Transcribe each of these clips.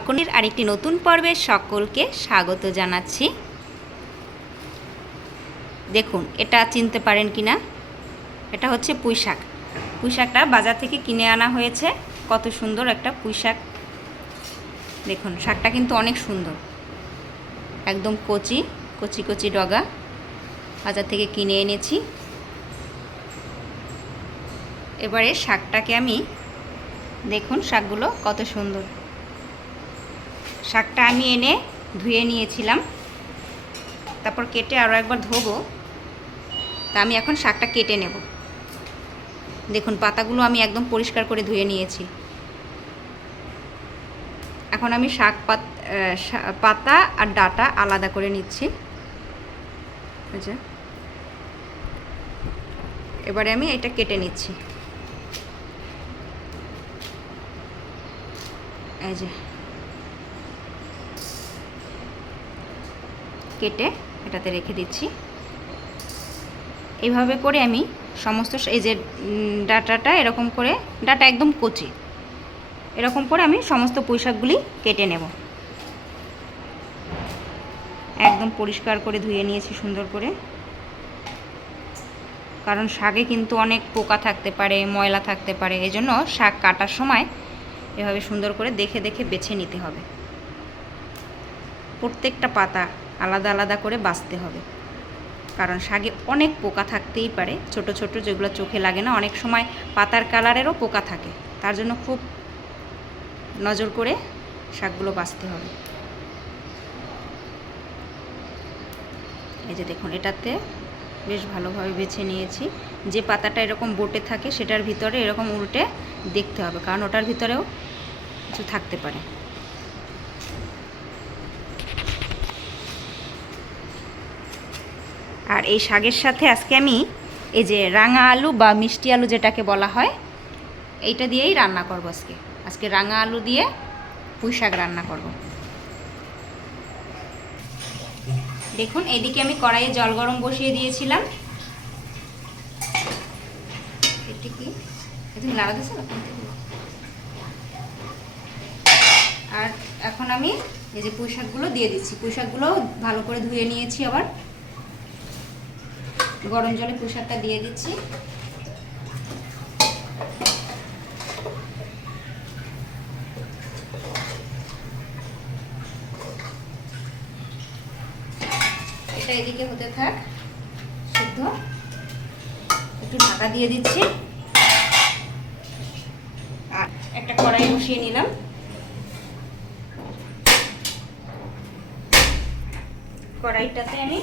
এখনের আরেকটি নতুন পর্বে সকলকে স্বাগত জানাচ্ছি। দেখুন এটা চিনতে পারেন কিনা, এটা হচ্ছে পুঁই শাক। পুঁই শাকটা বাজার থেকে কিনে আনা হয়েছে। কত সুন্দর একটা পুঁই শাক, দেখুন শাকটা কিন্তু অনেক সুন্দর, একদম কচি কচি কচি ডগা, বাজার থেকে কিনে এনেছি। এবারে শাকটাকে আমি, দেখুন শাকগুলো কত সুন্দর। শাকটা আমি এনে ধুয়ে নিয়েছিলাম, তারপর কেটে আরও একবার ধোবো। তা আমি এখন শাকটা কেটে নেব। দেখুন পাতাগুলো আমি একদম পরিষ্কার করে ধুয়ে নিয়েছি। এখন আমি পাতা আর ডাঁটা আলাদা করে নিচ্ছি। আচ্ছা, এবারে আমি এটা কেটে নিচ্ছি। এই যে কেটে এটাতে রেখে দিচ্ছি। এইভাবে করে আমি সমস্ত, এই যে ডাঁটাটা এরকম করে, ডাঁটা একদম কচি, এরকম করে আমি সমস্ত পুঁই শাকগুলি কেটে নেব। একদম পরিষ্কার করে ধুয়ে নিয়েছি সুন্দর করে, কারণ শাকে কিন্তু অনেক পোকা থাকতে পারে, ময়লা থাকতে পারে। এজন্য শাক কাটার সময় এভাবে সুন্দর করে দেখে দেখে বেছে নিতে হবে। প্রত্যেকটা পাতা আলাদা আলাদা করে বাছতে হবে, কারণ শাকে অনেক পোকা থাকতেই পারে, ছোট ছোট যেগুলো চোখে লাগে না। অনেক সময় পাতার কালারেরও পোকা থাকে, তার জন্য খুব নজর করে শাকগুলো বাছতে হবে। এই যে দেখুন এটাতে বেশ ভালোভাবে বেছে নিয়েছি। যে পাতাটা এরকম বোটে থাকে সেটার ভিতরে এরকম উল্টে দেখতে হবে, কারণ ওটার ভিতরেও কিছু থাকতে পারে। আর এই শাকের সাথে আজকে আমি এই যে রাঙা আলু বা মিষ্টি আলু যেটাকে বলা হয়, এইটা দিয়েই রান্না করব। আজকে রাঙা আলু দিয়ে পুঁই শাক রান্না করব। দেখুন এইদিকে আমি কড়াইয়ে জল গরম বসিয়ে দিয়েছিলাম। এটা কি তুমি লাড়া দিছো? আর এখন আমি এই যে পুঁই শাকগুলো দিয়ে দিচ্ছি। পুঁই শাকগুলো ভালো করে ধুয়ে নিয়েছি, আবার গরম জলে পুঁই শাকটা দিয়ে দিচ্ছি। এটা এদিকে হতে থাক সিদ্ধ। একটু ঢাকা দিয়ে দিচ্ছি আর একটা কড়াই বসিয়ে নিলাম। কড়াইটাতে আমি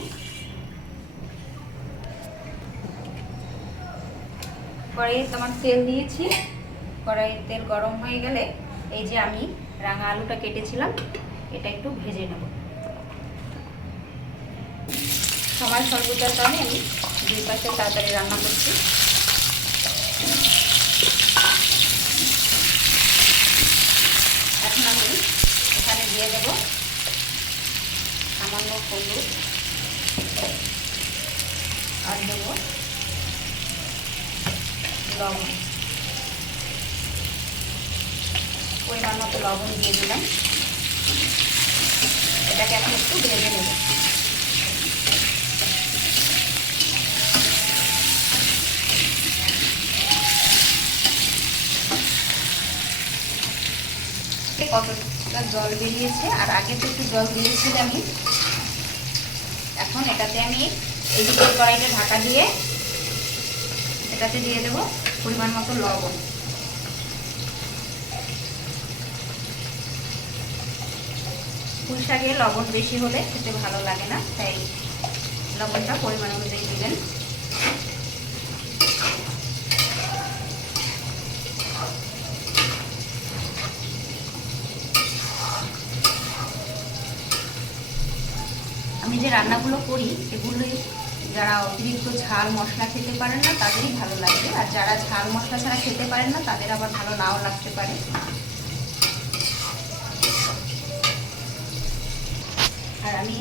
কড়াইয়ে তোমার তেল দিয়েছি। কড়াইয়ের তেল গরম হয়ে গেলে এই যে আমি রাঙা আলুটা কেটেছিলাম এটা একটু ভেজে নেব। সময় স্বল্পতার কারণে আমি দুই পাশে তাড়াতাড়ি রান্না করছি। এখন আমি এখানে দিয়ে দেব সামান্য হলুদ, আর দেব লবণ। পরিমাণ মতো লবণ দিয়ে দিলাম। এটাকে এখন একটু ভেজে নেব। কতটা জল বেরিয়েছে, আর আগে তো একটু জল দিয়েছিল আমি। এখন এটাতে আমি এই যে কড়াইটা ঢাকা দিয়ে এটাতে দিয়ে দেবো পরিমাণ মতো লবণ। পুঁই শাকে লবণ বেশি হলে খেতে ভালো লাগে না, তাই লবণটা পরিমাণ অনুযায়ী দিবেন। আমি যে রান্নাগুলো করি এগুলোই যারা অতিরিক্ত ঝাল মশলা খেতে পারেন না তাদেরই ভালো লাগবে, আর যারা ঝাল মশলা ছাড়া খেতে পারেন না তাদের আবার ভালো নাও লাগতে পারে। আর আমি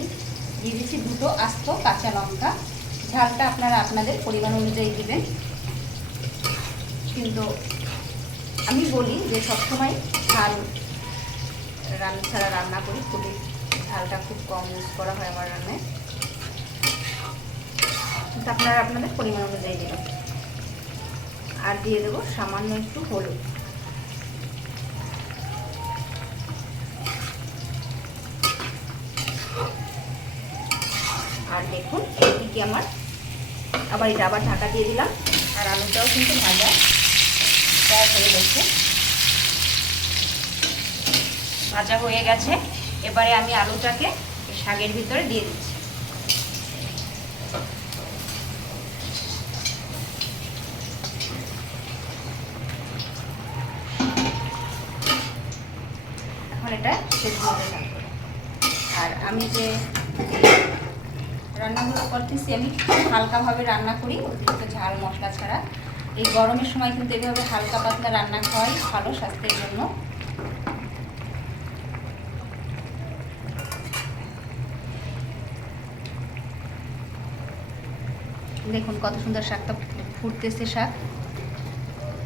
দিয়ে দিচ্ছি দুটো আস্ত কাঁচা লঙ্কা। ঝালটা আপনারা আপনাদের পরিমাণ অনুযায়ী দিবেন, কিন্তু আমি বলি যে সবসময় ঝাল আলু ছাড়া রান্না করি, খুবই ঝালটা খুব কম ইউজ করা হয় আমার রান্নায়, কিন্তু আপনারা আপনাদের পরিমাণ অনুযায়ী দেবেন। আর দিয়ে দেবো সামান্য একটু হলুদ। আর দেখুন এইদিকে আমার আবার এটা আবার ঢাকা দিয়ে দিলাম, আর আলুটাও কিন্তু ভাজা প্রায় হয়ে গেছে, ভাজা হয়ে গেছে। এবারে আমি আলুটাকে শাকের ভিতরে দিয়ে দিচ্ছি। এখন এটা সেদ্ধ হতে থাকবে। আর আমি যে রান্নাগুলো করতেছি আমি হালকাভাবে রান্না করি, অতিরিক্ত ঝাল মশলা ছাড়া। এই গরমের সময় কিন্তু এভাবে হালকা পাতলা রান্না খাওয়াই ভালো স্বাস্থ্যের জন্য। দেখুন কত সুন্দর শাকটা ফুটতেছে, শাক।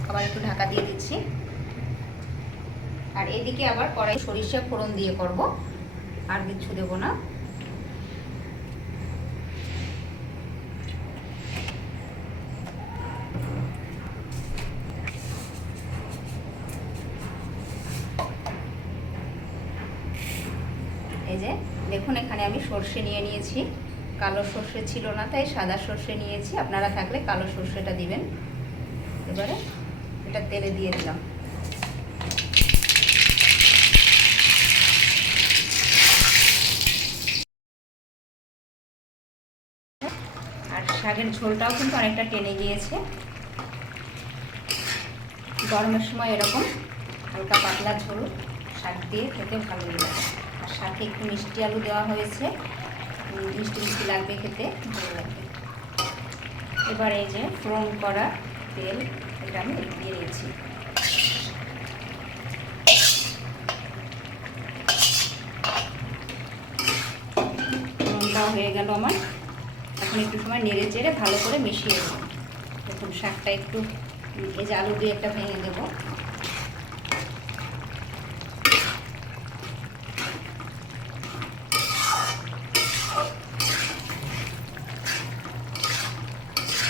আবার একটু ঢাকা দিয়ে দিচ্ছি। আর এদিকে আবার কড়াই সরিষা ফোড়ন দিয়ে করব, আর কিছু দেবো না। এই যে দেখুন এখানে আমি সর্ষে নিয়ে নিয়েছি, কালো সর্ষে ছিল না তাই সাদা সর্ষে নিয়েছি, আপনারা থাকলে কালো সর্ষেটা দিবেন। এবারে এটা তেলে দিয়ে দিলাম। আর শাকের ঝোলটাও কিন্তু অনেকটা টেনে গিয়েছে। গরমের সময় এরকম হালকা পাতলা ঝোল শাক দিয়ে খেতে ভালো লাগে। আর সাথে একটু মিষ্টি আলু দেওয়া হয়েছে, মিষ্টি মিষ্টি লাগবে, খেতে ভালো লাগবে। এবার এই যে ফোড়ন করা তেল, এটা আমি দিয়ে দিয়েছি। ফোড়নটাও হয়ে গেল আমার। এখন একটু সময় নেড়ে চেড়ে ভালো করে মিশিয়ে দেবো। দেখুন শাকটা একটু এই যে আলু দিয়ে একটা ভেঙে দেবো।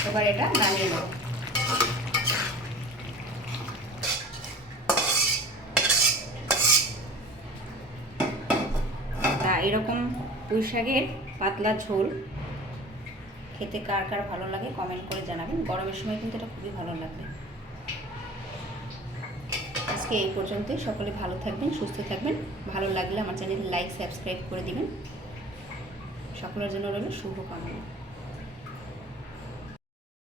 এবার এটা নামিয়ে নেব। তা এরকম পুঁই শাকের পাতলা ঝোল খেতে কার কার ভালো লাগে কমেন্ট করে জানাবেন। গরমের সময় কিন্তু এটা খুবই ভালো লাগবে। আজকে এই পর্যন্তই। সকলে ভালো থাকবেন, সুস্থ থাকবেন। ভালো লাগলে আমার চ্যানেল লাইক সাবস্ক্রাইব করে দিবেন। সকলের জন্য রইল শুভকামনা।